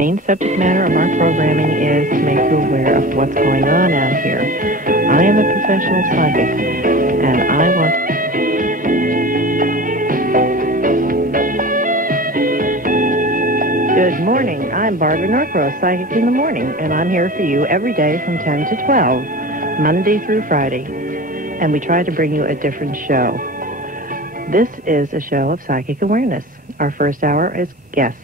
Main subject matter of our programming is to make you aware of what's going on out here. I am a professional psychic, and I want... Good morning. I'm Barbara Norcross, Psychic in the Morning, and I'm here for you every day from 10 to 12, Monday through Friday, and we try to bring you a different show. This is a show of psychic awareness. Our first hour is guests.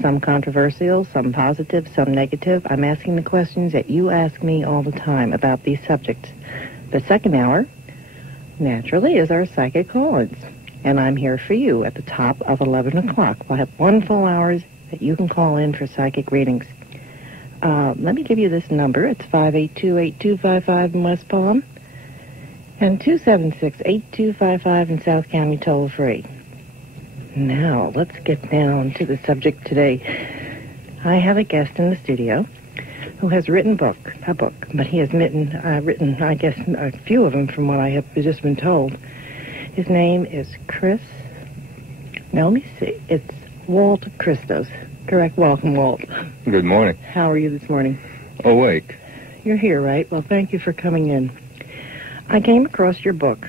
Some controversial, some positive, some negative. I'm asking the questions that you ask me all the time about these subjects. The second hour, naturally, is our psychic call-ins. And I'm here for you at the top of 11 o'clock. We'll have 1 full hour that you can call in for psychic readings. Let me give you this number. It's 582-8255 in West Palm and 276-8255 in South County, toll-free. Now, let's get down to the subject today. I have a guest in the studio who has written a book, but he has written, I guess, a few of them from what I have just been told. His name is it's Jualt Christos. Correct. Welcome, Walt. Good morning. How are you this morning? Awake. You're here, right? Well, thank you for coming in. I came across your book.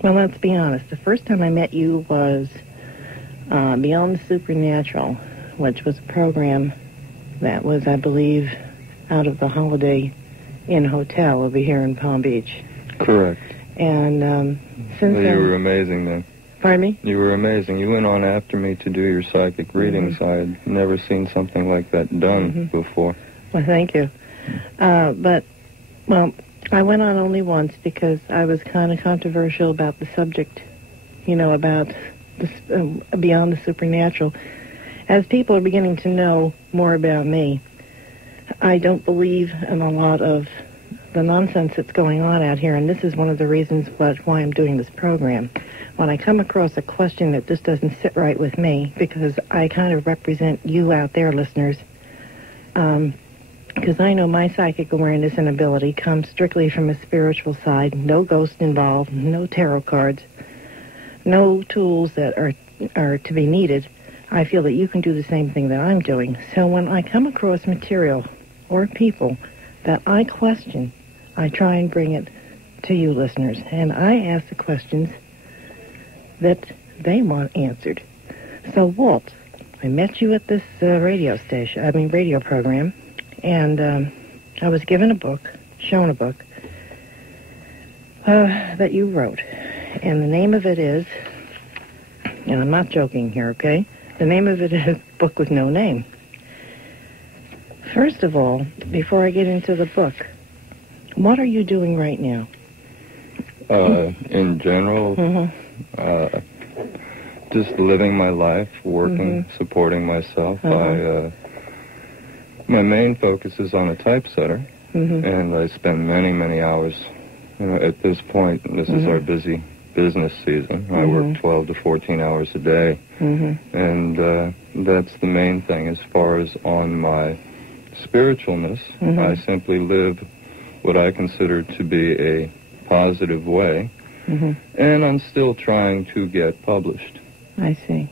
Well, let's be honest. The first time I met you was Beyond the Supernatural, which was a program that was, I believe, out of the Holiday Inn Hotel over here in Palm Beach. Correct. And since then... You were amazing then. Pardon me? You were amazing. You went on after me to do your psychic readings. I had never seen something like that done before. Well, thank you. I went on only once because I was kind of controversial about the subject, about this, Beyond the Supernatural. As people are beginning to know more about me, I don't believe in a lot of the nonsense that's going on out here, and this is one of the reasons why I'm doing this program. When I come across a question that just doesn't sit right with me, because I kind of represent you out there, listeners, because I know my psychic awareness and ability comes strictly from a spiritual side, no ghost involved, no tarot cards, no tools that are to be needed. I feel that you can do the same thing that I'm doing. So when I come across material or people that I question, I try and bring it to you listeners, and I ask the questions that they want answered. So Walt, I met you at this radio program, and I was given shown a book that you wrote. And the name of it is, and I'm not joking here, okay? The name of it is Book with No Name. First of all, before I get into the book, what are you doing right now? In general, just living my life, working, supporting myself. My main focus is on a typesetter, and I spend many, many hours. At this point, this is our busy business season. I work 12 to 14 hours a day, and that's the main thing. As far as on my spiritualness, I simply live what I consider to be a positive way, and I'm still trying to get published. I see.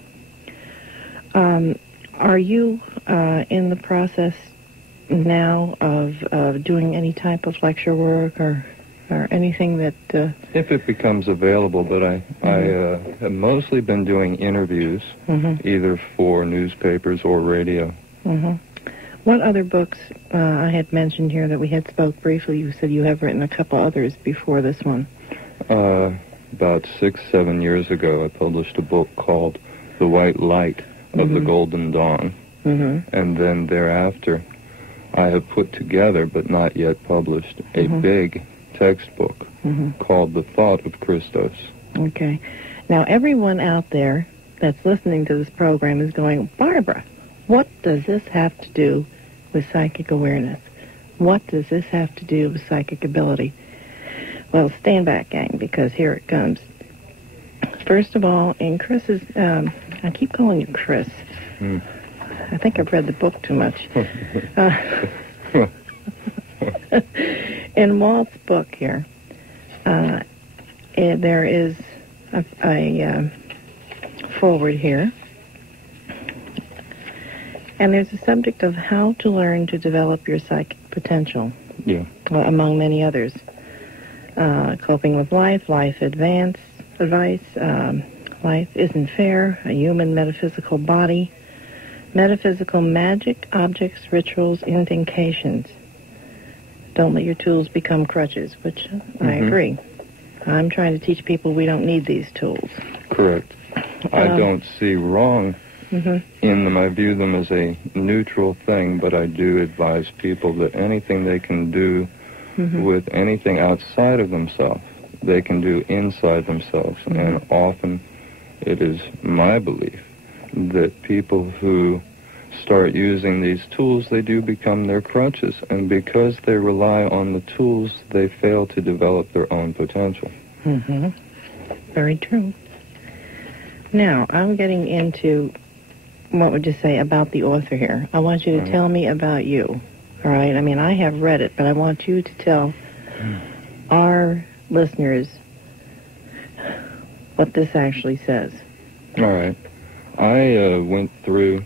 Are you in the process now of doing any type of lecture work or anything that... If it becomes available, but I have mostly been doing interviews, either for newspapers or radio. What other books I had mentioned here that we had spoke briefly? You said you have written a couple others before this one. About 6-7 years ago, I published a book called The White Light of the Golden Dawn. And then thereafter, I have put together, but not yet published, a big textbook called The Thought of Christos. Okay. Now, everyone out there that's listening to this program is going, Barbara, what does this have to do with psychic awareness? What does this have to do with psychic ability? Well, stand back, gang, because here it comes. First of all, in Chris's... I keep calling you Chris. I think I've read the book too much. In Walt's book here, there is a forward here. And there's a subject of how to learn to develop your psychic potential. Yeah. Among many others. Coping with life advice, life isn't fair, a human metaphysical body, metaphysical magic, objects, rituals, incantations. Don't let your tools become crutches, which I agree. I'm trying to teach people we don't need these tools. Correct. I don't see wrong in them. I view them as a neutral thing, but I do advise people that anything they can do with anything outside of themselves, they can do inside themselves. And often it is my belief that people who start using these tools, they do become their crutches. And because they rely on the tools, they fail to develop their own potential. Very true. Now, I'm getting into, what would you say, about the author here. I want you to tell me about you. All right? I mean, I have read it, but I want you to tell our listeners what this actually says. All right. I went through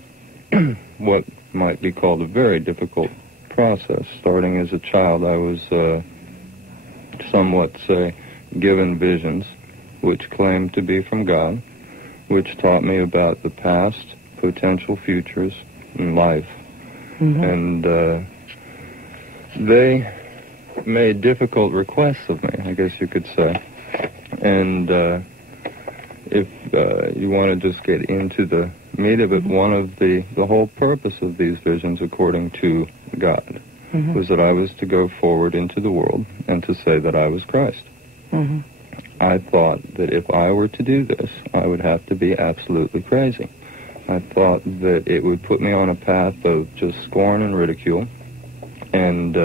what might be called a very difficult process. Starting as a child, I was somewhat, say, given visions which claimed to be from God, which taught me about the past, potential futures, and life. And they made difficult requests of me, I guess you could say. And if you want to just get into the meat of it, one of the whole purpose of these visions, according to God, was that I was to go forward into the world and to say that I was Christ. I thought that if I were to do this, I would have to be absolutely crazy. I thought that it would put me on a path of just scorn and ridicule. And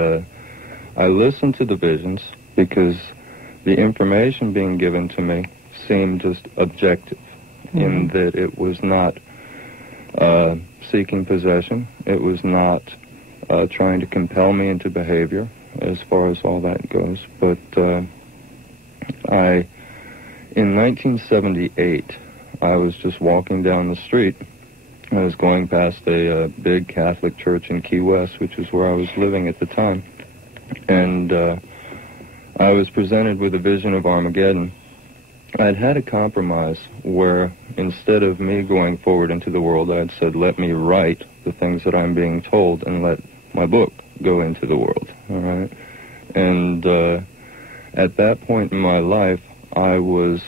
I listened to the visions because the information being given to me seemed just objective in that it was not seeking possession. It was not trying to compel me into behavior as far as all that goes. But in 1978, I was just walking down the street. I was going past a big Catholic church in Key West, which is where I was living at the time. And I was presented with a vision of Armageddon. I'd had a compromise where instead of me going forward into the world, I'd said, let me write the things that I'm being told and let my book go into the world. All right? And at that point in my life, I was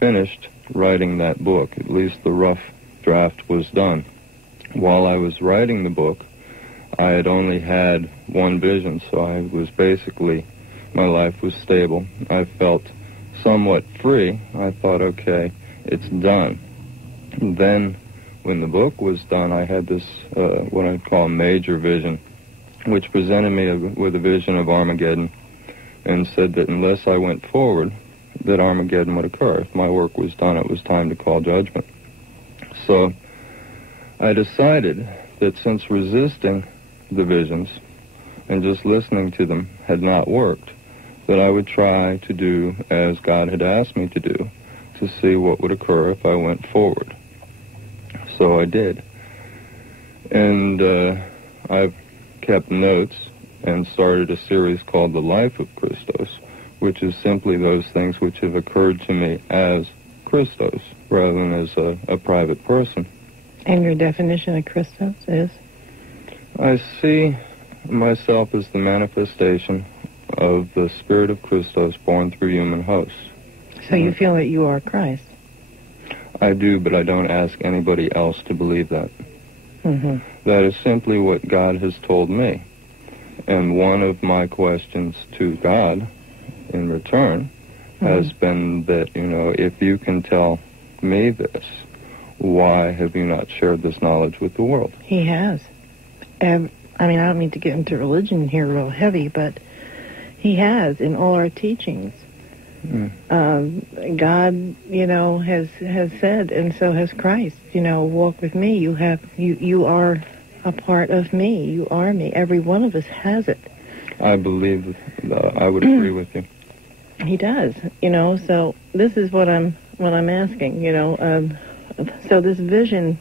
finished writing that book. At least the rough draft was done. While I was writing the book, I had only had one vision, so I was basically, my life was stable. I felt somewhat free. I thought, okay, it's done. And then, when the book was done, I had this, what I'd call a major vision, which presented me with a vision of Armageddon and said that unless I went forward, that Armageddon would occur. If my work was done, it was time to call judgment. So I decided that since resisting the visions and just listening to them had not worked, that I would try to do as God had asked me to do, to see what would occur if I went forward. So I did. And I've kept notes and started a series called The Life of Christos, which is simply those things which have occurred to me as Christos, rather than as a private person. And your definition of Christos is? I see myself as the manifestation of the Spirit of Christos born through human hosts. So you feel that you are Christ? I do, but I don't ask anybody else to believe that. That is simply what God has told me. And one of my questions to God in return has been that, if you can tell me this, why have you not shared this knowledge with the world? He has. I don't mean to get into religion here real heavy, but he has in all our teachings. God, has said, and so has Christ, walk with me. You are a part of me. You are me. Every one of us has it. I believe I would agree with you. He does, so this is what I'm asking, so this vision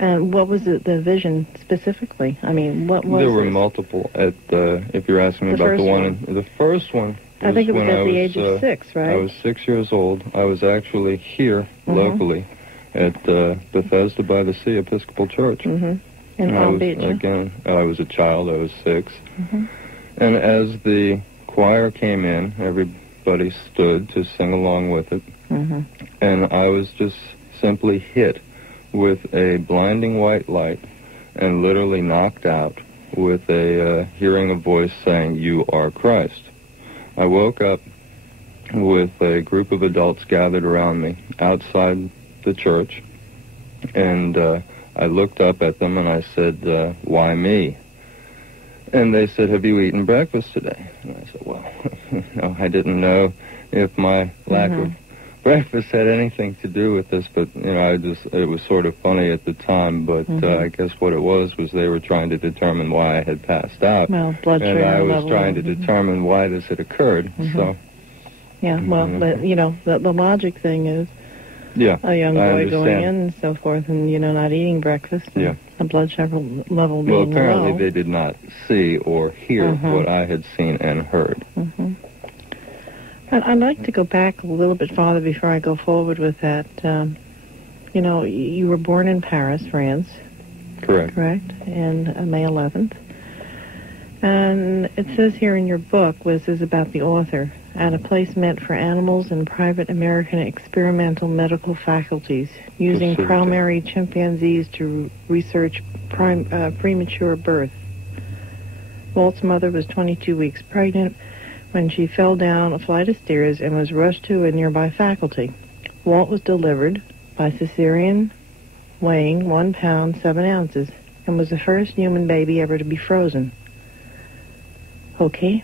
And what was the vision specifically? I mean, what was There were multiple. If you're asking me about the one, the first one. I think it was at the age of 6, right? I was 6 years old. I was actually here locally at Bethesda by the Sea Episcopal Church. In Palm Beach. Again, I was a child. I was 6. And as the choir came in, everybody stood to sing along with it. And I was just simply hit with a blinding white light and literally knocked out with hearing a voice saying, "You are Christ." I woke up with a group of adults gathered around me outside the church, and I looked up at them and I said, "Why me?" And they said, "Have you eaten breakfast today?" And I said, "Well, no, I didn't know if my lack of breakfast had anything to do with this, but, it was sort of funny at the time, but I guess what it was they were trying to determine why I had passed out. Well, blood sugar and I was level. trying to determine why this had occurred, so... Yeah, well, but, the logic thing is a young boy going in and so forth and, not eating breakfast and the blood sugar level being low. Well, apparently they did not see or hear what I had seen and heard. I'd like to go back a little bit farther before I go forward with that. You were born in Paris, France. Correct. And May 11th. And it says here in your book, this is about the author, at a place meant for animals and private American experimental medical faculties, using primary chimpanzees to research premature birth. Walt's mother was 22 weeks pregnant when she fell down a flight of stairs and was rushed to a nearby faculty. Walt was delivered by cesarean, weighing 1 pound 7 ounces, and was the first human baby ever to be frozen. Okay.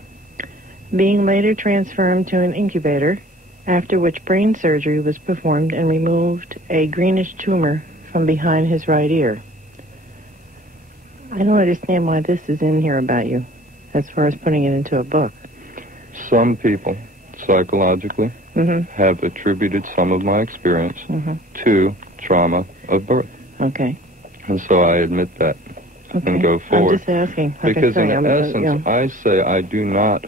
Being later transferred to an incubator, after which brain surgery was performed and removed a greenish tumor from behind his right ear. I don't understand why this is in here about you, as far as putting it into a book. Some people, psychologically, have attributed some of my experience to trauma of birth. Okay. And so I admit that and go forward. I'm just asking. Because in essence, I say I do not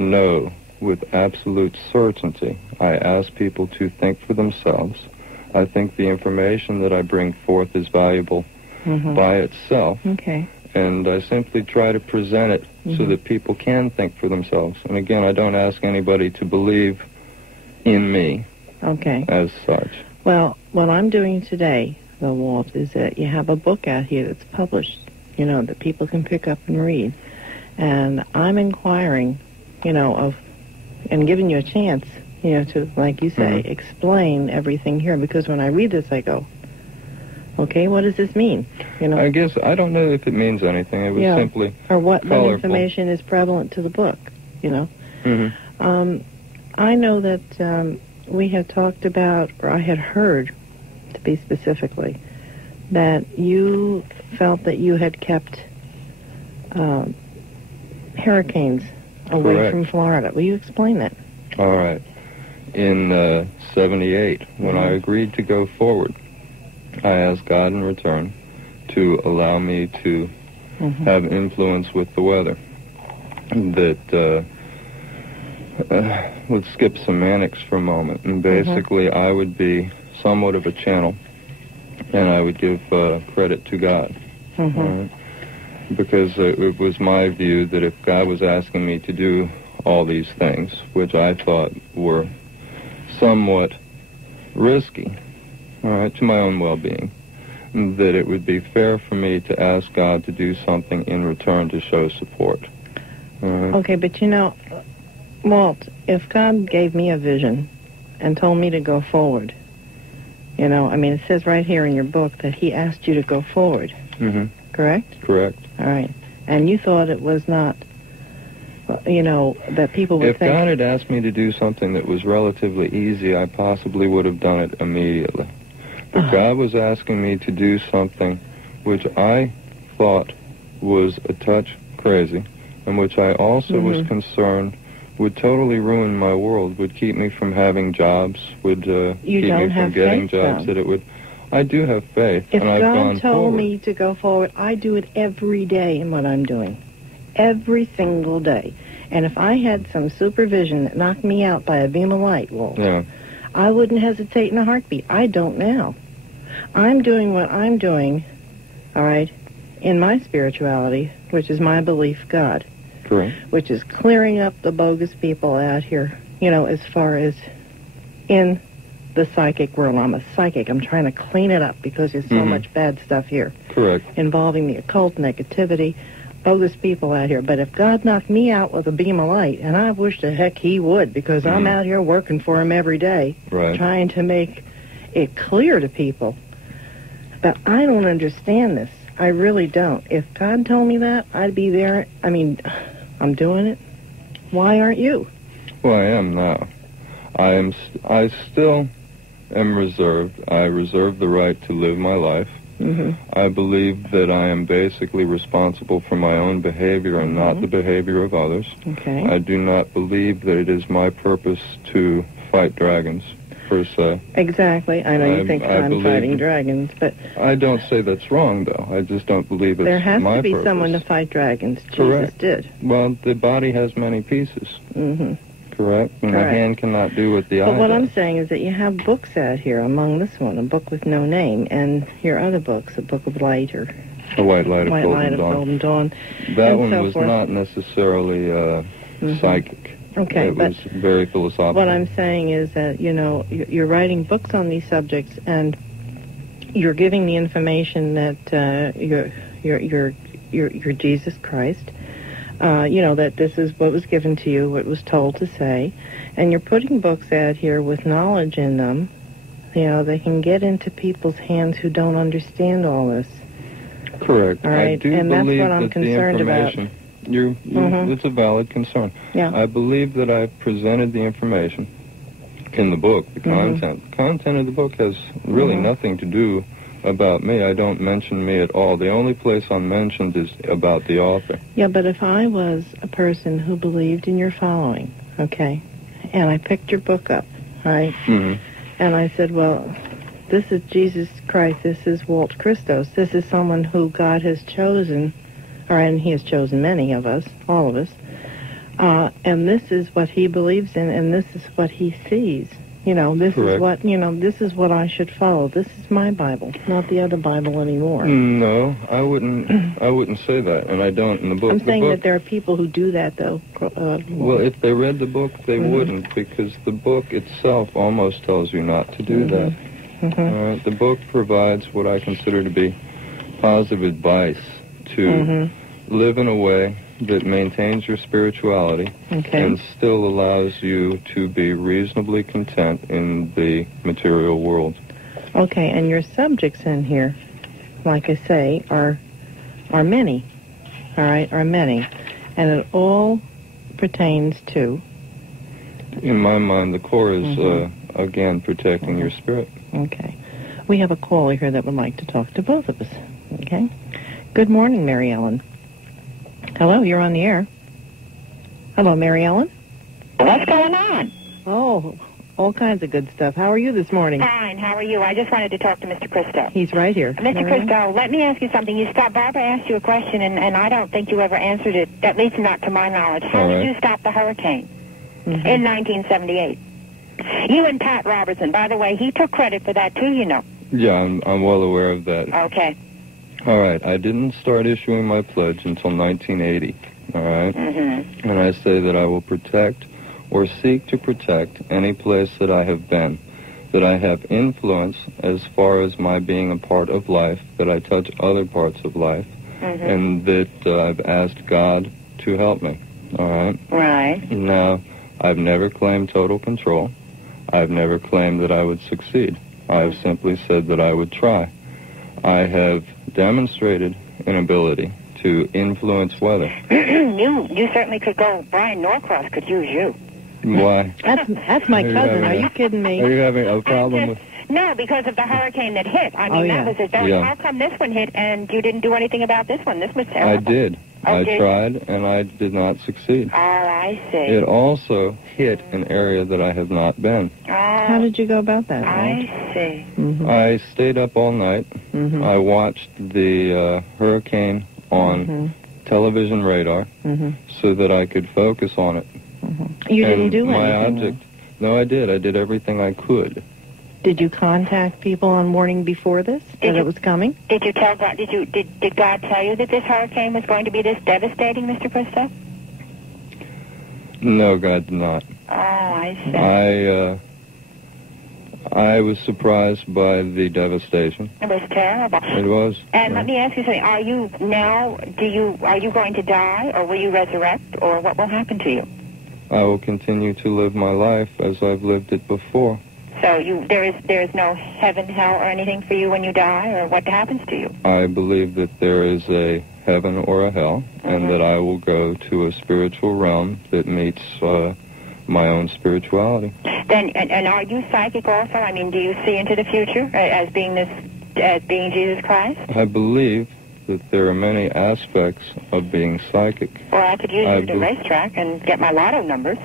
know with absolute certainty. I ask people to think for themselves. I think the information that I bring forth is valuable by itself. Okay. And I simply try to present it so that people can think for themselves. And again, I don't ask anybody to believe in me as such. Well, what I'm doing today, though, Walt, is that you have a book out here that's published, that people can pick up and read. And I'm inquiring, and giving you a chance, to, like you say, explain everything here. Because when I read this, I go, okay, what does this mean? I guess I don't know if it means anything. It was simply or what colorful. information is prevalent to the book. I know that we had talked about, or I had heard, to be specifically, that you felt that you had kept hurricanes away from Florida. Will you explain that? All right. In 78, when I agreed to go forward, I asked God in return to allow me to have influence with the weather. That would skip semantics for a moment. And basically, I would be somewhat of a channel, and I would give credit to God. Because it was my view that if God was asking me to do all these things, which I thought were somewhat risky, to my own well-being, that it would be fair for me to ask God to do something in return to show support. Okay, but Walt, if God gave me a vision and told me to go forward, it says right here in your book that he asked you to go forward, correct? Correct. All right. And you thought it was not, that people would think... If God had asked me to do something that was relatively easy, I possibly would have done it immediately. But God was asking me to do something which I thought was a touch crazy, and which I also was concerned would totally ruin my world, would keep me from having jobs, would keep me from getting jobs, that it would I do have faith, If and I've gone God told forward. me to go forward, I do it every day in what I'm doing. Every single day. And if I had some supervision that knocked me out by a beam of light, Walt, Yeah. I wouldn't hesitate in a heartbeat. I don't now. I'm doing what I'm doing, all right, in my spirituality, which is my belief God, Correct. which is clearing up the bogus people out here, as far as in the psychic world. I'm a psychic. I'm trying to clean it up because there's so much bad stuff here. Correct. Involving the occult, negativity, bogus people out here. But if God knocked me out with a beam of light, and I wish the heck he would, because I'm out here working for him every day, Right. trying to make it clear to people. But I don't understand this. I really don't. If God told me that, I'd be there. I mean, I'm doing it. Why aren't you? Well, I am now. I still am reserved. I reserve the right to live my life. I believe that I am basically responsible for my own behavior and not the behavior of others. Okay. I do not believe that it is my purpose to fight dragons, per se. Exactly. I know you think I I'm believe- fighting dragons, but I don't say that's wrong, though. I just don't believe it's there has my to be purpose. someone to fight dragons. Jesus Correct. did. Well, the body has many pieces. Correct? And the Correct. hand cannot do what the eye But what does. I'm saying is that you have books out here, among this one, a book with no name, and your other books, a book of light or The White Light of White Golden Light of Dawn. Golden Dawn. That and one so was forth. not necessarily psychic. Okay, It but was very philosophical. what I'm saying is that, you're writing books on these subjects, and you're giving the information that you're Jesus Christ. That this is what was given to you, what was told to say, and you're putting books out here with knowledge in them. They can get into people's hands who don't understand all this. Correct. All right, I do and that's believe what I'm that the concerned about. information, it's a valid concern. Yeah. I believe that I've presented the information in the book, the content. The content of the book has really nothing to do about me. I don't mention me at all. The only place I'm mentioned is about the author. Yeah, but if I was a person who believed in your following, okay, and I picked your book up, right, and I said, well, this is Jesus Christ, this is Jualt Christos, this is someone who God has chosen, all right, and he has chosen many of us, all of us, and this is what he believes in, and this is what he sees. This Correct. is what, this is what I should follow. This is my Bible, not the other Bible anymore. No, I wouldn't say that, and I don't in the book. I'm The saying book, that there are people who do that, though. well, if they read the book, they wouldn't, because the book itself almost tells you not to do that. The book provides what I consider to be positive advice to live in a way that maintains your spirituality and still allows you to be reasonably content in the material world. Okay, and your subjects in here, like I say, are many, all right, are many. And it all pertains to... In my mind, the core is, again, protecting your spirit. Okay. We have a caller here that would like to talk to both of us, okay? Good morning, Mary Ellen. Hello, you're on the air. Hello, Mary Ellen. What's going on? Oh, all kinds of good stuff. How are you this morning? Fine. How are you? I just wanted to talk to Mr. Christo. He's right here. Mr. Mary Ellen? Christo, let me ask you something. Barbara asked you a question, and I don't think you ever answered it, at least not to my knowledge. How did you stop the hurricane in 1978? You and Pat Robertson. By the way, he took credit for that, too, Yeah, I'm well aware of that. Okay. All right, I didn't start issuing my pledge until 1980, all right? And I say that I will protect or seek to protect any place that I have been, that I have influence as far as my being a part of life, that I touch other parts of life, and that I've asked God to help me, all right? Right. Now, I've never claimed total control. I've never claimed that I would succeed. I've simply said that I would try. I have demonstrated an ability to influence weather. You certainly could go. Brian Norcross could use you. Why? That's my cousin. Are you kidding me? Are you having a problem with... No, because of the hurricane that hit. I mean, that was it. Yeah. How come this one hit and you didn't do anything about this one? This was terrible. I did. Oh, I tried, and I did not succeed. Oh, I see. It also hit an area that I have not been. Oh. How did you go about that? I see. Mm-hmm. I stayed up all night. Mm-hmm. I watched the hurricane on television radar so that I could focus on it. You didn't do anything? My object. No, I did. I did everything I could. Did you contact people on morning before this, that it was coming? Did you tell God, did God tell you that this hurricane was going to be this devastating, Mr. Christos? No, God did not. Oh, I see. I was surprised by the devastation. It was terrible. It was. And let me ask you something. Are you going to die, or will you resurrect, or what will happen to you? I will continue to live my life as I've lived it before. So there is no heaven, hell, or anything for you when you die, or what happens to you? I believe that there is a heaven or a hell, and that I will go to a spiritual realm that meets my own spirituality. Then, and are you psychic also? I mean, do you see into the future as being Jesus Christ? I believe that there are many aspects of being psychic. Well, I could use you to racetrack and get my lotto numbers.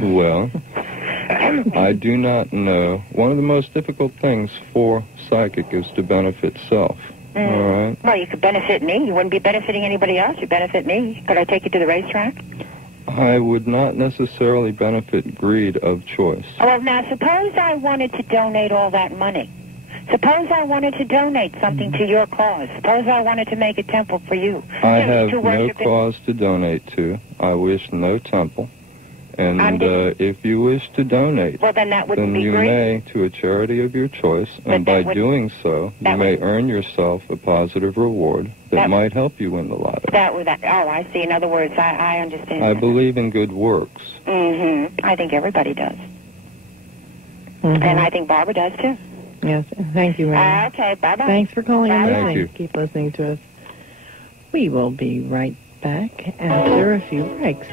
Well, I do not know. One of the most difficult things for psychic is to benefit self. All right? Well, you could benefit me. You wouldn't be benefiting anybody else. You benefit me. Could I take you to the racetrack? I would not necessarily benefit greed of choice. Well, now, suppose I wanted to donate all that money. Suppose I wanted to donate something to your cause. Suppose I wanted to make a temple for you. I have no cause to donate to. I wish no temple. And if you wish to donate, well, then that wouldn't be you great. may to a charity of your choice, and by doing so, you may earn yourself a positive reward that might help you win the lotto. Oh, I see. In other words, I understand. I believe in good works. I think everybody does. And I think Barbara does, too. Yes. Thank you, Mary. Okay, bye-bye. Thanks for calling and listening. Thank you. Keep listening to us. We will be right back after a few breaks.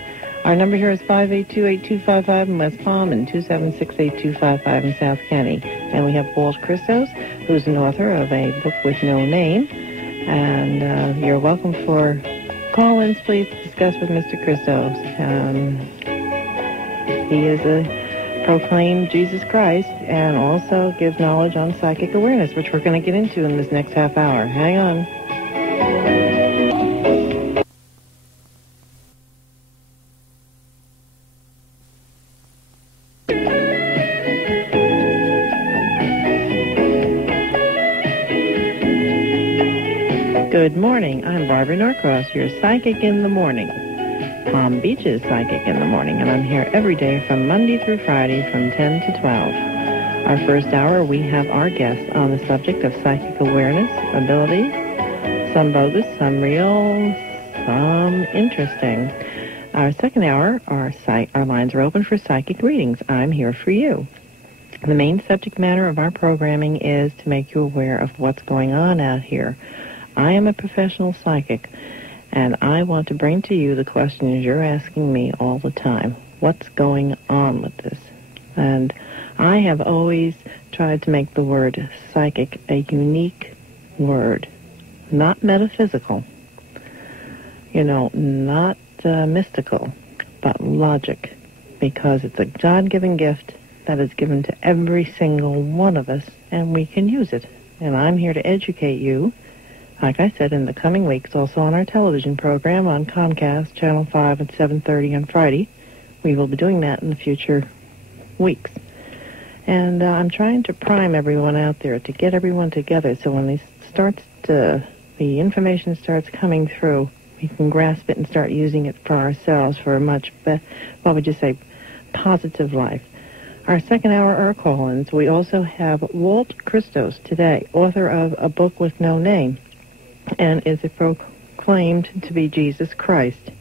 Our number here is 582-8255 in West Palm and 276-8255 in South County. And we have Jualt R Christos, who's an author of a book with no name. And you're welcome for call-ins, please, to discuss with Mr. Christos. He is a proclaimed Jesus Christ and also gives knowledge on psychic awareness, which we're going to get into in this next half hour. Hang on. Good morning. I'm Barbara Norcross, your psychic in the morning. Palm Beach's psychic in the morning, and I'm here every day from Monday through Friday from 10 to 12. Our first hour, we have our guests on the subject of psychic awareness, abilities, some bogus, some real, some interesting. Our second hour, our lines are open for psychic readings. I'm here for you. The main subject matter of our programming is to make you aware of what's going on out here. I am a professional psychic, and I want to bring to you the questions you're asking me all the time. What's going on with this? And I have always tried to make the word psychic a unique word, not metaphysical, not mystical, but logic, because it's a God-given gift that is given to every single one of us, and we can use it. And I'm here to educate you. Like I said, in the coming weeks, also on our television program on Comcast, Channel 5 at 7:30 on Friday. We will be doing that in the future weeks. And I'm trying to prime everyone out there to get everyone together so when the information starts coming through, we can grasp it and start using it for ourselves for a much, positive life. Our second hour are call-ins. We also have Jualt R Christos today, author of a book with no name, and is proclaimed to be Jesus Christ.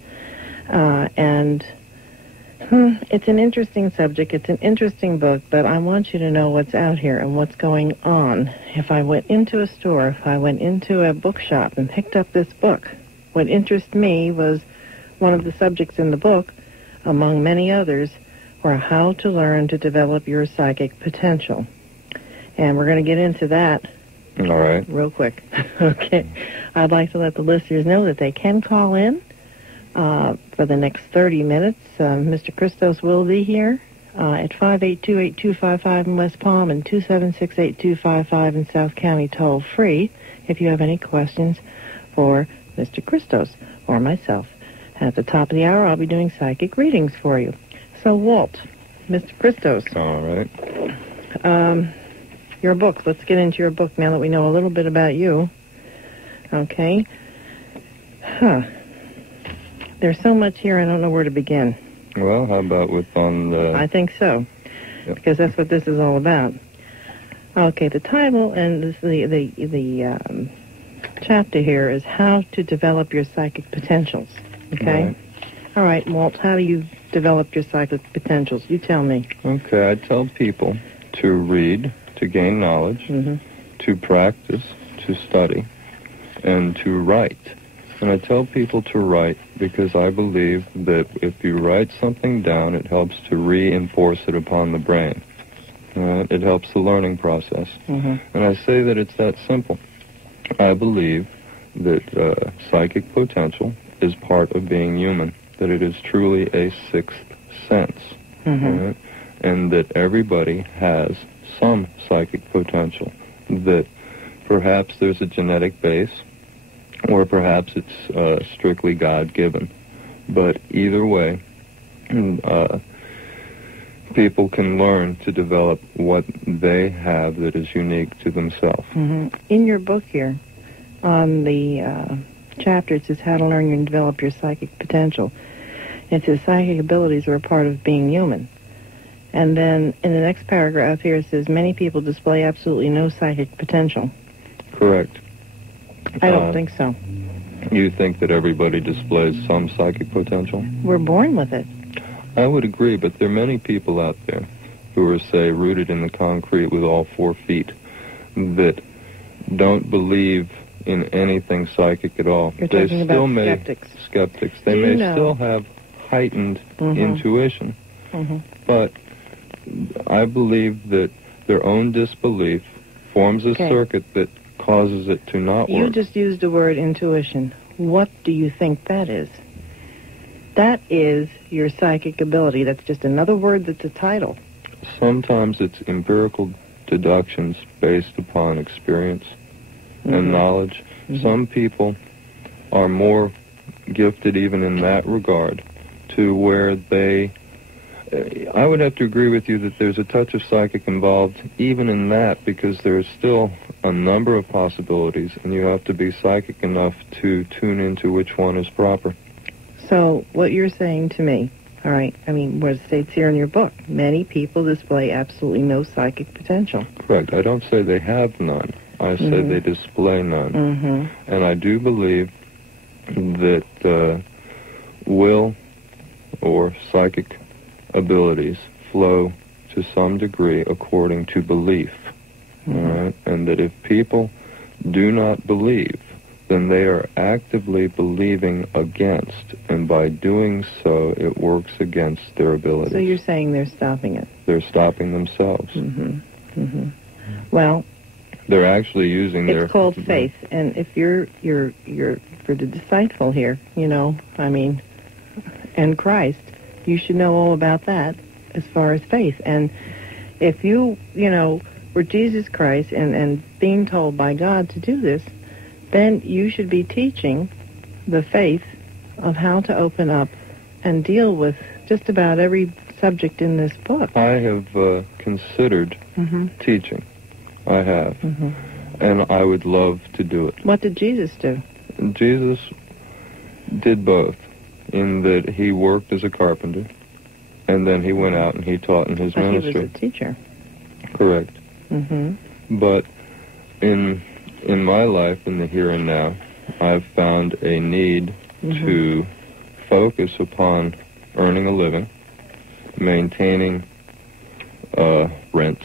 It's an interesting subject. It's an interesting book, but I want you to know what's out here and what's going on. If I went into a store, if I went into a bookshop and picked up this book, what interests me was one of the subjects in the book, among many others, were how to learn to develop your psychic potential. And we're going to get into that. All right. Real quick. Okay. I'd like to let the listeners know that they can call in for the next 30 minutes. Mr. Christos will be here at 582-8255 in West Palm and 276-8255 in South County, toll-free, if you have any questions for Mr. Christos or myself. At the top of the hour, I'll be doing psychic readings for you. So, Walt, Mr. Christos. All right. Your book. Let's get into your book now that we know a little bit about you. Okay. There's so much here, I don't know where to begin. Well, how about on the... I think so, yep. Because that's what this is all about. Okay, the title and the chapter here is How to Develop Your Psychic Potentials. Okay? Right. All right, Walt, how do you develop your psychic potentials? You tell me. Okay, I tell people to read, to gain knowledge, to practice, to study, and to write. And I tell people to write because I believe that if you write something down, it helps to reinforce it upon the brain. It helps the learning process. And I say that it's that simple. I believe that psychic potential is part of being human, that it is truly a sixth sense, and that everybody has some psychic potential, that perhaps there's a genetic base, or perhaps it's strictly God-given. But either way, people can learn to develop what they have that is unique to themselves. In your book here, on the chapter, it says How to Learn and Develop Your Psychic Potential. It says psychic abilities are a part of being human. And then in the next paragraph here, it says many people display absolutely no psychic potential. Correct. I don't think so. You think that everybody displays some psychic potential? We're born with it. I would agree, but there are many people out there who are, say, rooted in the concrete with all 4 feet that don't believe in anything psychic at all. You're talking about skeptics. They may still have heightened intuition, but I believe that their own disbelief forms a circuit that causes it to not work. You just used the word intuition. What do you think that is? That is your psychic ability. That's just another word that's a title. Sometimes it's empirical deductions based upon experience and knowledge. Some people are more gifted even in that regard, to where they... I would have to agree with you that there's a touch of psychic involved even in that, because there's still a number of possibilities, and you have to be psychic enough to tune into which one is proper. So what you're saying to me, all right, I mean, what it states here in your book, many people display absolutely no psychic potential. Correct. I don't say they have none. I say they display none. And I do believe that will or psychic abilities flow to some degree according to belief. All right? And that if people do not believe, then they are actively believing against, and by doing so, it works against their abilities. So you're saying they're stopping it? They're stopping themselves. Well, they're actually using their... It's called faith, and if you're for the disciple here, you know, I mean, and Christ, you should know all about that as far as faith. And if you were Jesus Christ and being told by God to do this, then you should be teaching the faith of how to open up and deal with just about every subject in this book. I have considered teaching. I have. And I would love to do it. What did Jesus do? Jesus did both, in that he worked as a carpenter, and then he went out and he taught in his ministry. He was a teacher. Correct. But in my life, in the here and now, I've found a need to focus upon earning a living, maintaining rent,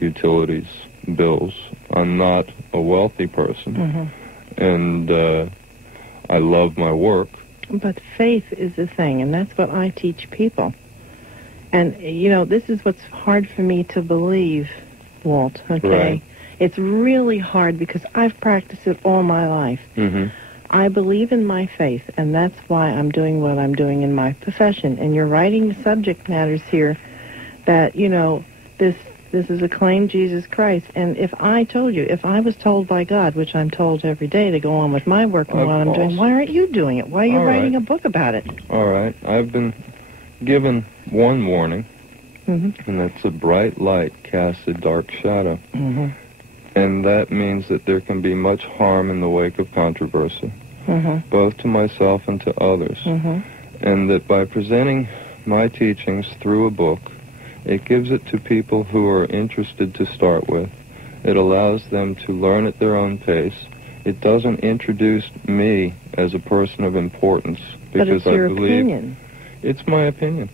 utilities, bills. I'm not a wealthy person, and I love my work. But faith is the thing, and that's what I teach people. And, this is what's hard for me to believe, Walt, okay? Right. It's really hard because I've practiced it all my life. I believe in my faith, and that's why I'm doing what I'm doing in my profession. And you're writing subject matters here that, you know, this is a claim Jesus Christ. And if I was told by God, which I'm told every day to go on with my work and what I'm doing, why aren't you doing it? Why are you writing a book about it? All right. I've been given one warning, and that's a bright light casts a dark shadow. And that means that there can be much harm in the wake of controversy, both to myself and to others. And that by presenting my teachings through a book, it gives it to people who are interested to start with. It allows them to learn at their own pace. It doesn't introduce me as a person of importance, because but it's your opinion. It's my opinion.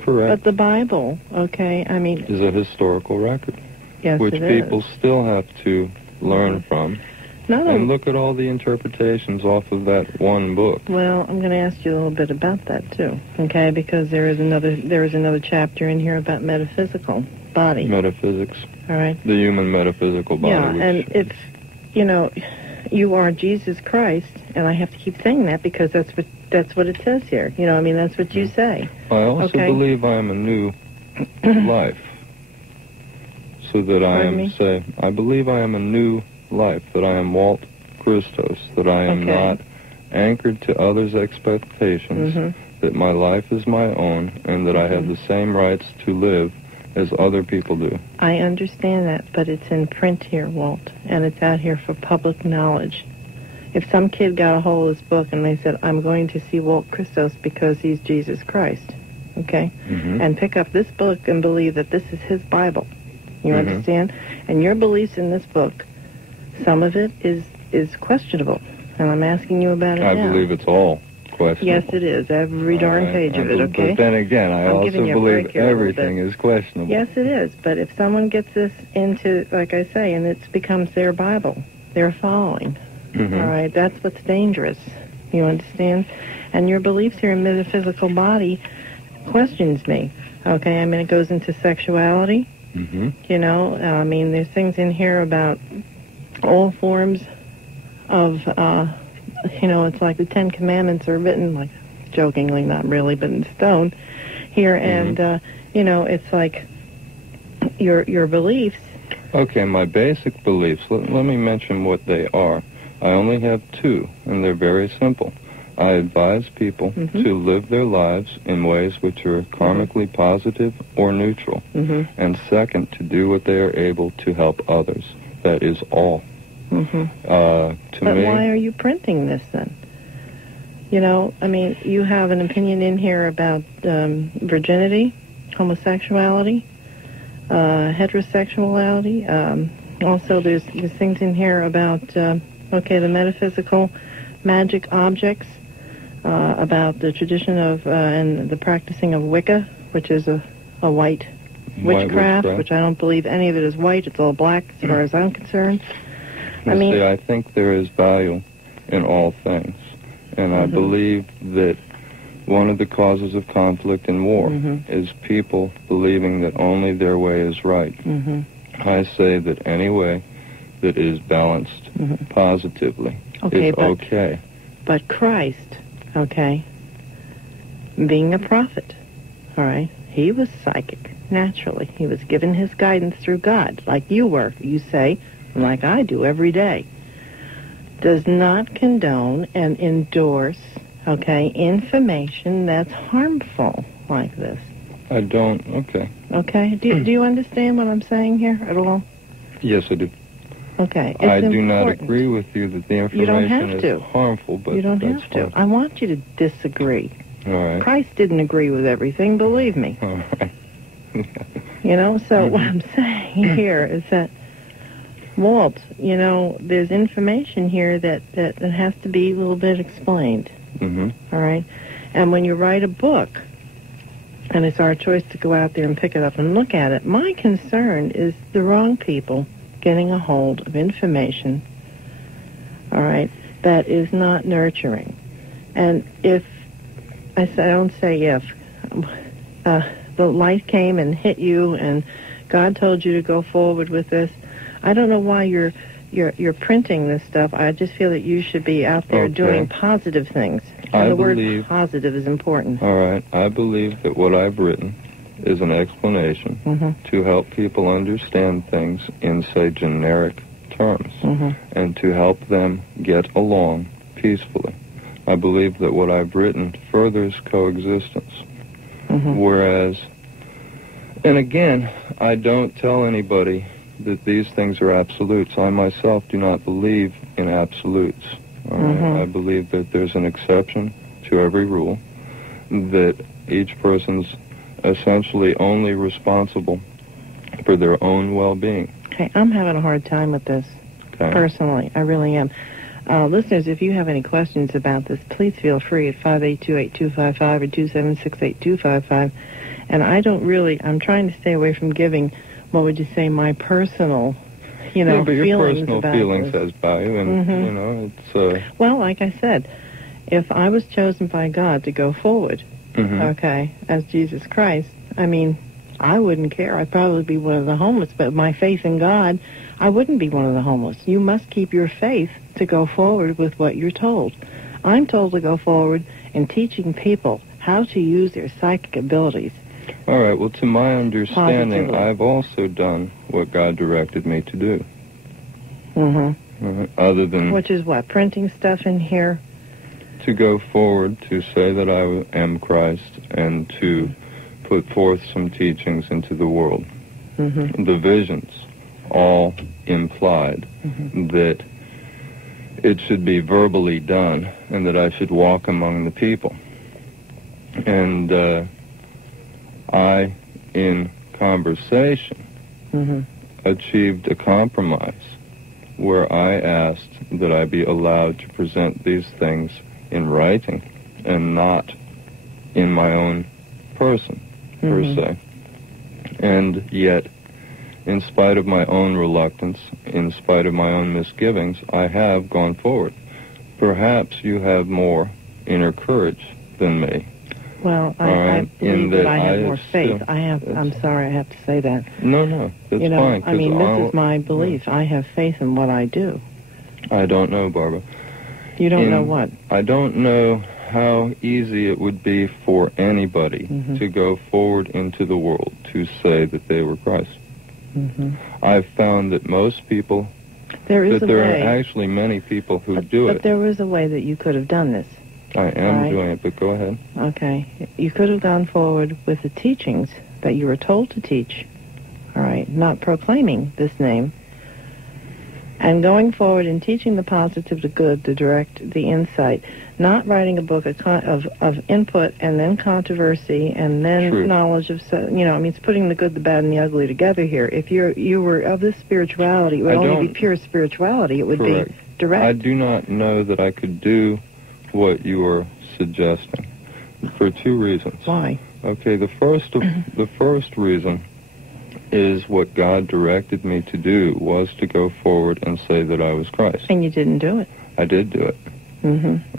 Correct. But the Bible, okay, I mean, is a historical record. Yes, which people still have to learn from. And look at all the interpretations off of that one book. Well, I'm going to ask you a little bit about that too, okay? Because there is another chapter in here about metaphysical body. Metaphysics. All right. The human metaphysical body. Yeah, and if you are Jesus Christ, and I have to keep saying that because that's what it says here. You know, I mean, that's what you say. I also believe I am a new life. So that I believe I am a new life, that I am Jualt Christos, that I am not anchored to others' expectations, that my life is my own, and that I have the same rights to live as other people do. I understand that, but it's in print here, Walt, and it's out here for public knowledge. If some kid got a hold of this book and they said, I'm going to see Jualt Christos because he's Jesus Christ, okay, and pick up this book and believe that this is his Bible, you understand? And your beliefs in this book, some of it is questionable, and I'm asking you about it now. I believe it's all questionable. Yes, it is. Every darn page of it, okay? But then again, I also believe everything is questionable. Yes, it is. But if someone gets this into, like I say, and it becomes their Bible, their following, all right, that's what's dangerous. You understand? And your beliefs here in metaphysical body questions me, okay? I mean, it goes into sexuality. You know, I mean, there's things in here about all forms of, you know, it's like the Ten Commandments are written, like, jokingly, not really, but in stone here, and, you know, it's like your beliefs. Okay, my basic beliefs, let me mention what they are. I only have two, and they're very simple. I advise people to live their lives in ways which are karmically positive or neutral. And second, to do what they are able to help others. That is all. But why are you printing this then? You know, I mean, you have an opinion in here about virginity, homosexuality, heterosexuality. Also, there's things in here about, the metaphysical magic objects, about the tradition of and the practicing of Wicca, which is a white witchcraft, which I don't believe any of it is white. It's all black as far as I'm concerned. I think there is value in all things. And I believe that one of the causes of conflict and war is people believing that only their way is right. I say that any way that is balanced positively is okay. But Christ, being a prophet, all right, he was psychic, naturally. He was given his guidance through God, like you were, you say, like I do every day. Does not condone and endorse, information that's harmful like this. I don't, Okay, do you understand what I'm saying here at all? Yes, I do. Okay, it's I do important. not agree with you that the information is harmful, but you don't have to. I want you to disagree. All right. Christ didn't agree with everything, believe me. All right. You know, so what I'm saying here is that, Walt, you know, there's information here that has to be a little bit explained. All right? And when you write a book, and it's our choice to go out there and pick it up and look at it, my concern is the wrong people getting a hold of information, all right, that is not nurturing. And if, I don't say if, the light came and hit you and God told you to go forward with this, I don't know why you're you're printing this stuff. I just feel that you should be out there doing positive things. And the word positive is important. All right. I believe that what I've written is an explanation to help people understand things in, say, generic terms, and to help them get along peacefully. I believe that what I've written furthers coexistence. Whereas, and again, I don't tell anybody that these things are absolutes. I myself do not believe in absolutes. I believe that there's an exception to every rule, that each person's essentially only responsible for their own well-being. Okay, I'm having a hard time with this, personally. I really am. Listeners, if you have any questions about this, please feel free at 5828255 or 2768255. And I'm trying to stay away from giving, what would you say, my personal, but your feelings personal about feelings this. has value, and, it's... Well, like I said, if I was chosen by God to go forward, as Jesus Christ, I mean, I wouldn't care. I'd probably be one of the homeless, but my faith in God, I wouldn't be one of the homeless. You must keep your faith to go forward with what you're told. I'm told to go forward in teaching people how to use their psychic abilities. All right, well, to my understanding, Positively. I've also done what God directed me to do. Other than... Which is what? Printing stuff in here? To go forward, to say that I am Christ, and to put forth some teachings into the world. The visions all implied that it should be verbally done, and that I should walk among the people. And I, in conversation, achieved a compromise where I asked that I be allowed to present these things in writing and not in my own person, per se. And yet, in spite of my own reluctance, in spite of my own misgivings, I have gone forward. Perhaps you have more inner courage than me. Well, I believe that I have more faith. I'm sorry, I have to say that. No, that's fine. I mean, this is my belief. I have faith in what I do. I don't know, Barbara. You don't know what? I don't know how easy it would be for anybody to go forward into the world to say that they were Christ. I've found that most people, there are actually many people who do it. But there was a way that you could have done this. I am doing it, but go ahead. Okay. You could have gone forward with the teachings that you were told to teach, all right, not proclaiming this name, and going forward and teaching the positive, the good, the direct, the insight, not writing a book of input and then controversy and then knowledge of, it's putting the good, the bad, and the ugly together here. If you were of this spirituality, it would only be pure spirituality. It would be direct. I do not know that I could do what you are suggesting for two reasons. Why? Okay, the first reason is what God directed me to do was to go forward and say that I was Christ. And you didn't do it. I did do it.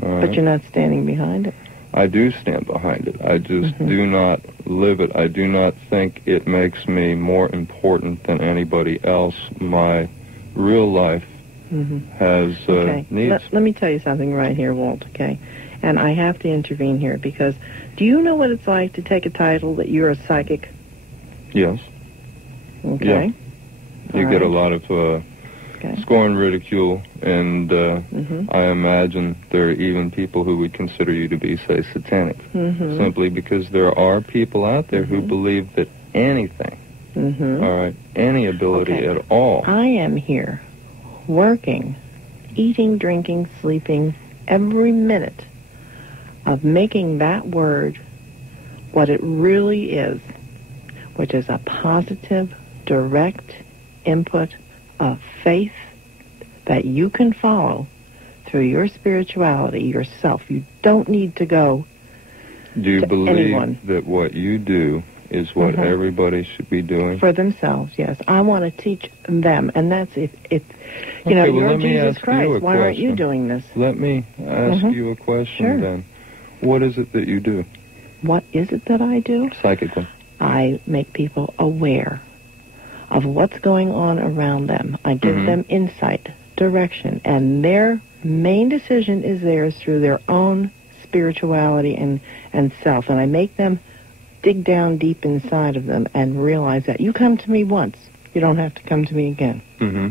But you're not standing behind it. I do stand behind it. I just do not live it. I do not think it makes me more important than anybody else. My real life has needs. Let me tell you something right here, Walt, okay? And I have to intervene here because do you know what it's like to take a title that you're a psychic? Yes. Okay. Yeah. You get a lot of scorn, ridicule, and I imagine there are even people who would consider you to be, say, satanic, simply because there are people out there who believe that anything, all right, any ability at all. I am here working, eating, drinking, sleeping, every minute of making that word what it really is, which is a positive, direct input of faith that you can follow through your spirituality yourself. You don't need to go Do you believe anyone. That what you do is what everybody should be doing? For themselves, yes. I want to teach them, and that's it. You're Jesus Christ. Why aren't you doing this? Let me ask you a question then. What is it that you do? What is it that I do? Psychically. I make people aware of what's going on around them. I give them insight direction. And their main decision is theirs through their own spirituality and self. And I make them dig down deep inside of them and realize that you come to me once, you don't have to come to me again. Mm-hmm.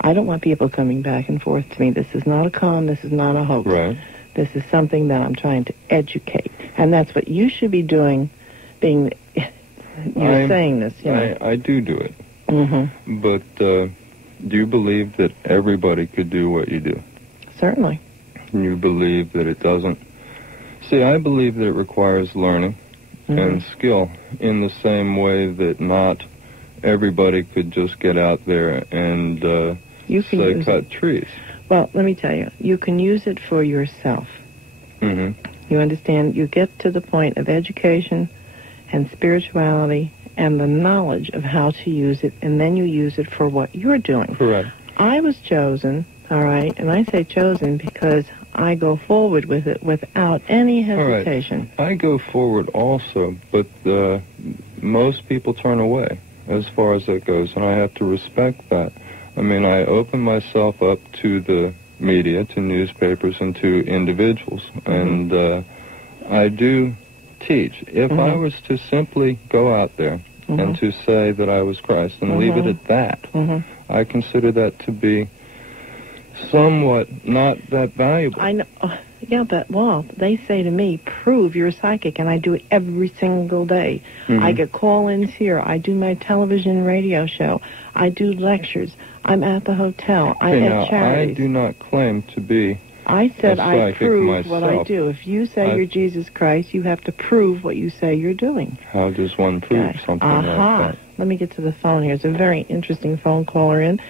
I don't want people coming back and forth to me. This is not a con, this is not a hoax. Right. This is something that I'm trying to educate. And that's what you should be doing, being, you're saying this, you know. I do it. Mm-hmm. But do you believe that everybody could do what you do? Certainly. You believe that it doesn't? See, I believe that it requires learning and skill in the same way that not everybody could just get out there and say cut trees. Well, let me tell you, you can use it for yourself. Mm-hmm. You understand? You get to the point of education and spirituality and the knowledge of how to use it, and then you use it for what you're doing. Correct. I was chosen, all right, and I say chosen because I go forward with it without any hesitation. All right. I go forward also, but most people turn away as far as that goes, and I have to respect that. I mean, I open myself up to the media, to newspapers, and to individuals, and I do teach. If I was to simply go out there and to say that I was Christ and leave it at that, I consider that to be somewhat not that valuable. I know. Yeah, but, well, they say to me, prove you're psychic, and I do it every single day. I get call-ins here. I do my television radio show. I do lectures. I'm at the hotel. I'm at charities. I do not claim to be I said I prove myself. what I do. If you say you're Jesus Christ, you have to prove what you say you're doing. How does one prove something like that? Let me get to the phone here. It's a very interesting phone caller in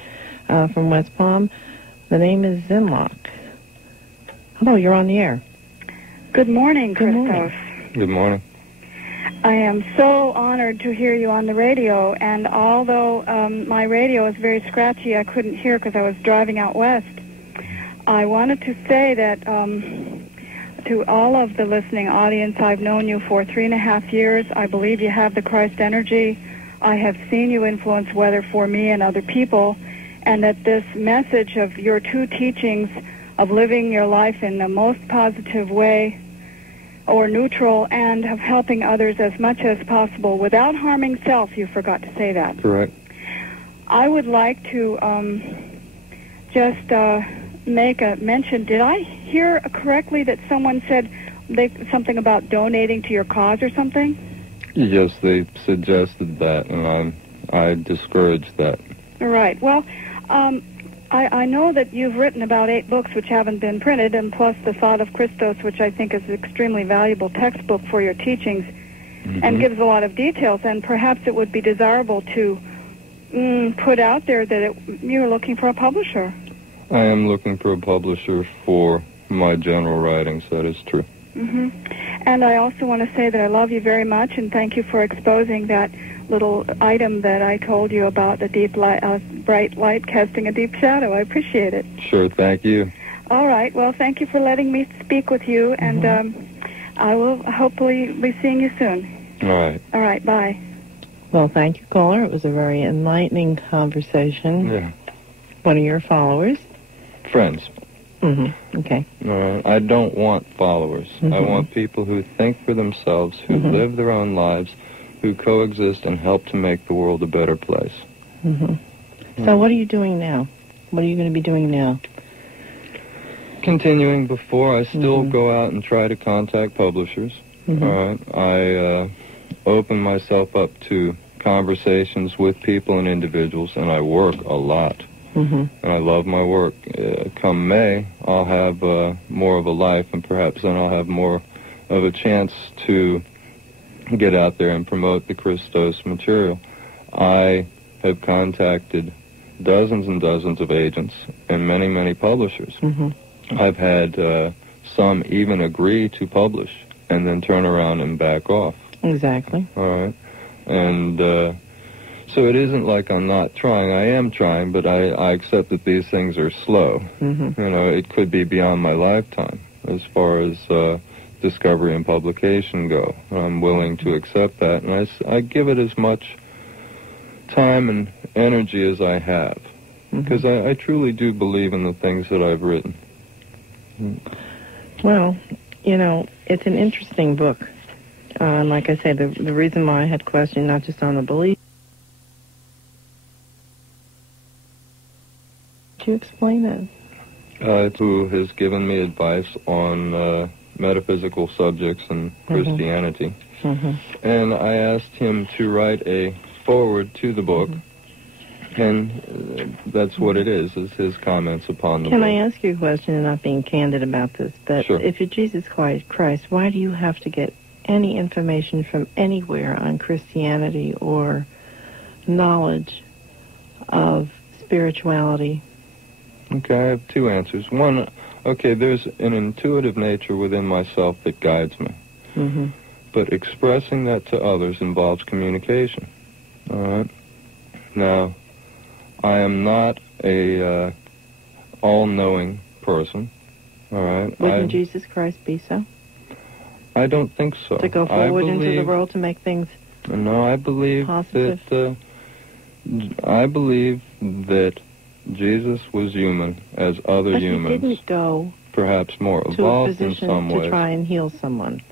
from West Palm. The name is Zinlock. Hello, you're on the air. Good morning, Christos. Good morning. I am so honored to hear you on the radio, and although my radio is very scratchy, I couldn't hear because I was driving out west. I wanted to say that to all of the listening audience, I've known you for 3.5 years. I believe you have the Christ energy. I have seen you influence weather for me and other people, and that this message of your two teachings of living your life in the most positive way or neutral and of helping others as much as possible without harming self, you forgot to say that. Correct. I would like to just make a mention. Did I hear correctly that someone said something about donating to your cause or something? Yes, they suggested that, and I discouraged that. All right. Well, I know that you've written about 8 books which haven't been printed, and plus the Thought of Christos, which I think is an extremely valuable textbook for your teachings and gives a lot of details, and perhaps it would be desirable to put out there that you're looking for a publisher. I am looking for a publisher for my general writings, that is true. And I also want to say that I love you very much, and thank you for exposing that little item that I told you about, the deep light, bright light casting a deep shadow. I appreciate it. Sure, thank you. All right. Well, thank you for letting me speak with you, and I will hopefully be seeing you soon. All right. All right. Bye. Well, thank you, caller. It was a very enlightening conversation. Yeah. One of your followers? Friends. Okay. I don't want followers. I want people who think for themselves, who live their own lives, who coexist and help to make the world a better place. So what are you doing now? What are you going to be doing now? Continuing before, I still go out and try to contact publishers. All right. I open myself up to conversations with people and individuals, and I work a lot. And I love my work. Come May, I'll have more of a life, and perhaps then I'll have more of a chance to get out there and promote the Christos material. I have contacted dozens and dozens of agents and many, many publishers. I've had some even agree to publish and then turn around and back off. Exactly. All right. And so it isn't like I'm not trying. I am trying, but I accept that these things are slow. You know, it could be beyond my lifetime as far as discovery and publication go. I'm willing to accept that, and I give it as much time and energy as I have. because I truly do believe in the things that I've written. Well, you know, it's an interesting book. And like I say, the reason why I had questioned not just on the belief. Could you explain that? Who has given me advice on metaphysical subjects and Christianity. And I asked him to write a foreword to the book, and that's what it is his comments upon the book. Can I ask you a question, and not being candid about this, but sure. If you're Jesus Christ, why do you have to get any information from anywhere on Christianity or knowledge of spirituality? Okay, I have two answers. One, okay, there's an intuitive nature within myself that guides me. But expressing that to others involves communication. All right? Now, I am not a all-knowing person. All right? Wouldn't Jesus Christ be so? I don't think so. To go forward into the world to make things No, I believe positive? I believe that Jesus was human as other humans. But he didn't go perhaps more to evolved a in position some ways. to try and heal someone.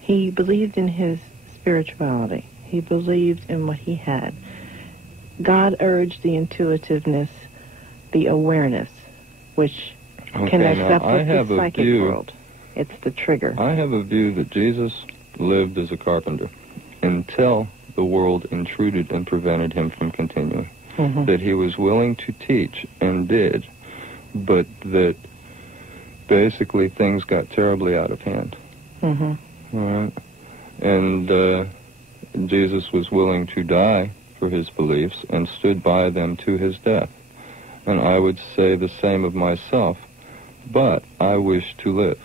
He believed in his spirituality. He believed in what he had. God urged the intuitiveness, the awareness, which connects up with the psychic world. It's the trigger. I have a view that Jesus lived as a carpenter until the world intruded and prevented him from continuing. That he was willing to teach and did, but that basically things got terribly out of hand. All right? And Jesus was willing to die for his beliefs and stood by them to his death. And I would say the same of myself, but I wish to live.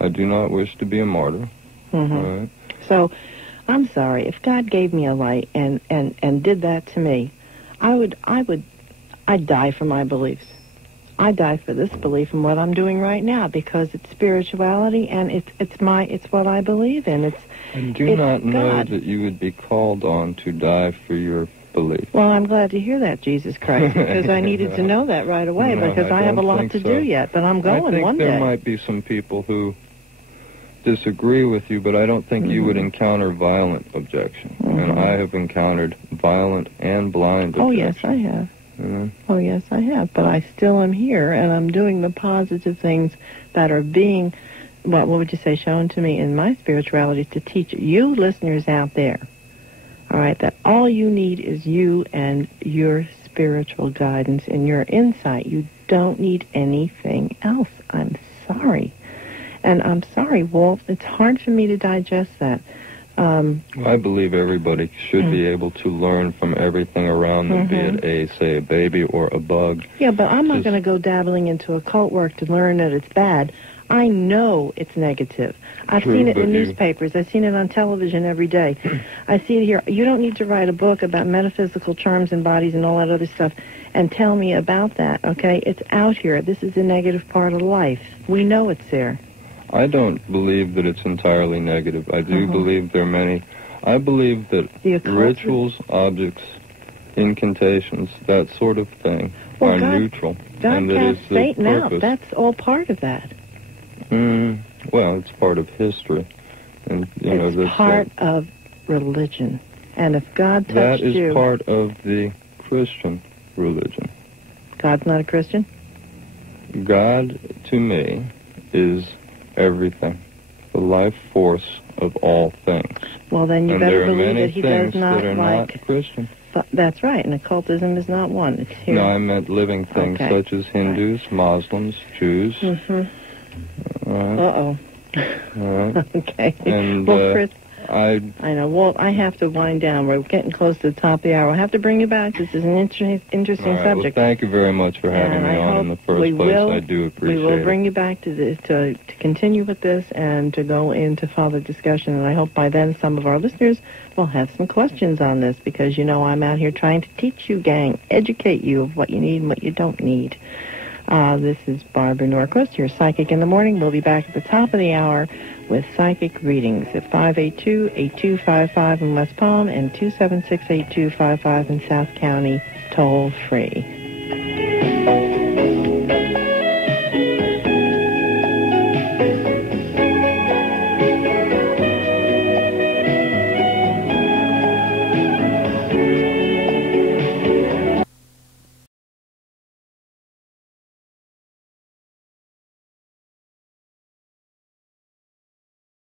I do not wish to be a martyr. All right? So, I'm sorry, if God gave me a light and did that to me, I'd die for my beliefs. I die for this belief in what I'm doing right now because it's spirituality and it's what I believe in. I do not know that you would be called on to die for your belief. Well, I'm glad to hear that, Jesus Christ, because I needed to know that right away because I have a lot to do yet, but I'm going one day. I think there might be some people who disagree with you, but I don't think you would encounter violent objection. And I have encountered violent and blind objection. Oh, yes, I have. Oh, yes, I have. But I still am here, and I'm doing the positive things that are being, what would you say, shown to me in my spirituality to teach you listeners out there, all right, that all you need is you and your spiritual guidance and your insight. You don't need anything else. I'm sorry. And I'm sorry, Walt, it's hard for me to digest that. I believe everybody should be able to learn from everything around them, be it say a baby or a bug. Yeah, but I'm not going to go dabbling into occult work to learn that it's bad. I know it's negative. I've seen it in newspapers. I've seen it on television every day. I see it here. You don't need to write a book about metaphysical charms and bodies and all that other stuff and tell me about that, okay? It's out here. This is a negative part of life. We know it's there. I don't believe that it's entirely negative. I do believe there are many. I believe that rituals, objects, incantations, that sort of thing are neutral. God cast Satan out. That's all part of that. Well, it's part of history. And, it's part of religion. And if God touched you... That is part of the Christian religion. God's not a Christian? God, to me, is everything, the life force of all things. Well, then you better believe that he does not like... Not Christian. That's right, and occultism is not one. It's here. No, I meant living things such as Hindus, Muslims, Jews. Uh-oh. All right. Okay. And, well, Chris, I know. Walt, I have to wind down. We're getting close to the top of the hour. I have to bring you back. This is an interesting subject. Well, thank you very much for having me on in the first place. I do appreciate it. We will bring you back to continue with this and to go into further discussion. And I hope by then some of our listeners will have some questions on this because, I'm out here trying to teach you, gang, educate you of what you need and what you don't need. This is Barbara Norcross, your Psychic in the Morning. We'll be back at the top of the hour with psychic readings at 582-8255 in West Palm and 276-8255 in South County, toll free.